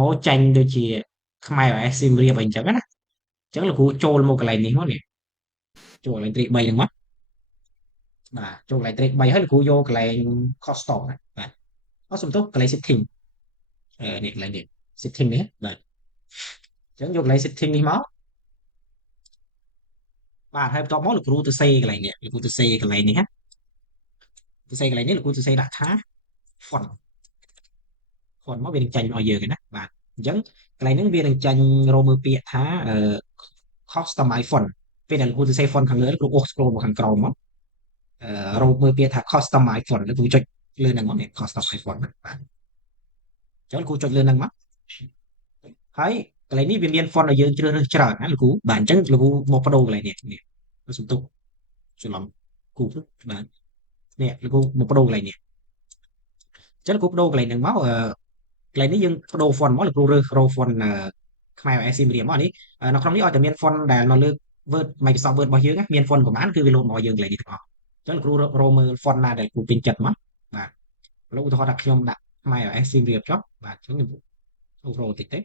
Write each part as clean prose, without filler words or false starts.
មកចាញ់ដូចជាខ្មែរ OS សៀមរាបអីអញ្ចឹងណាអញ្ចឹងលោកគ្រូចូលមកកន្លែងនេះមកនេះចូលកន្លែង track 3ហ្នឹងមកបាទចូលកន្លែង track 3ហើយលោកគ្រូយកកន្លែង custom ណាបាទអត់សំទោសកន្លែង setting នេះកន្លែងនេះ setting នេះបាទអញ្ចឹងយកកន្លែង setting នេះមកបាទហើយបន្ទាប់មកលោកគ្រូទៅសេកន្លែងនេះលោកគ្រូទៅសេកន្លែងនេះណាទៅសេកន្លែងនេះលោកគ្រូទៅសេដាក់ថា font មកវានឹងចាញ់ឲ្យយើងឯណាបាទអញ្ចឹងកន្លែងហ្នឹងវានឹងចាញ់រកមើលពាក្យថាcustomize font ពេលដែលលោកគ្រូទៅសេ font ខាងលើលោកគ្រូអូស scroll មកខាងក្រោមមករកមើលពាក្យថា customize font លោកគ្រូចុចលើហ្នឹងមកនេះ customize font បាទអញ្ចឹងលោកគ្រូចុចលើហ្នឹងមកហើយកន្លែងនេះវាមាន font ឲ្យយើងជ្រើសរើសច្រើនណាលោកគ្រូបាទអញ្ចឹងលោកគ្រូមកបដូរកន្លែងនេះនេះសំទុកច្រឡំគូបាទនេះលោកគ្រូមកបដូរកន្លែងនេះអញ្ចឹងលោកគ្រូបដូរកន្លែងហ្នឹងមកកន្លែងនេះយើងបដូរ font មកលោកគ្រូរើស font ខ្មែរ OS សៀមរាបមកនេះនៅក្នុងនេះឲ្យតែមាន font ដែលនៅលើ Word Microsoft Word របស់យើងមាន font ប្រហែលគឺវាលោតមកយើងកន្លែងនេះទាំងអស់អញ្ចឹងលោកគ្រូរកមើល font ណាដែលគ្រូពេញចិត្តមកបាទលោកឧទាហរណ៍ថាខ្ញុំដាក់ខ្មែរ OS សៀមរាបចុះបាទអញ្ចឹងខ្ញុំអូសរតិចទេ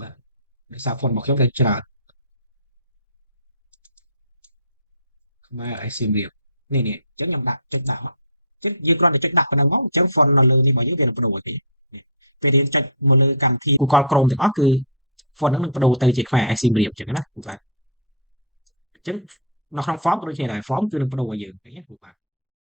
បាទដោយសារ font របស់ខ្ញុំគឺច្រើនខ្មែរ OS សៀមរាបនេះនេះអញ្ចឹងខ្ញុំដាក់ចុចដាក់មកអញ្ចឹងយើងគ្រាន់តែចុចដាក់ប៉ុណ្ណឹងមកអញ្ចឹង font នៅលើនេះរបស់យើងវានឹងបដូរទៅពេលយើងចុចមកលើកម្មវិធី Google Chrome ទាំងអស់គឺ font ហ្នឹងនឹងបដូរទៅជាខ្មែរ OS សៀមរាបអញ្ចឹងណាបាទអញ្ចឹងនៅក្នុង form ក៏ដូចគ្នាដែរ form គឺនឹងបដូរឲ្យយើងឃើញទេបាទ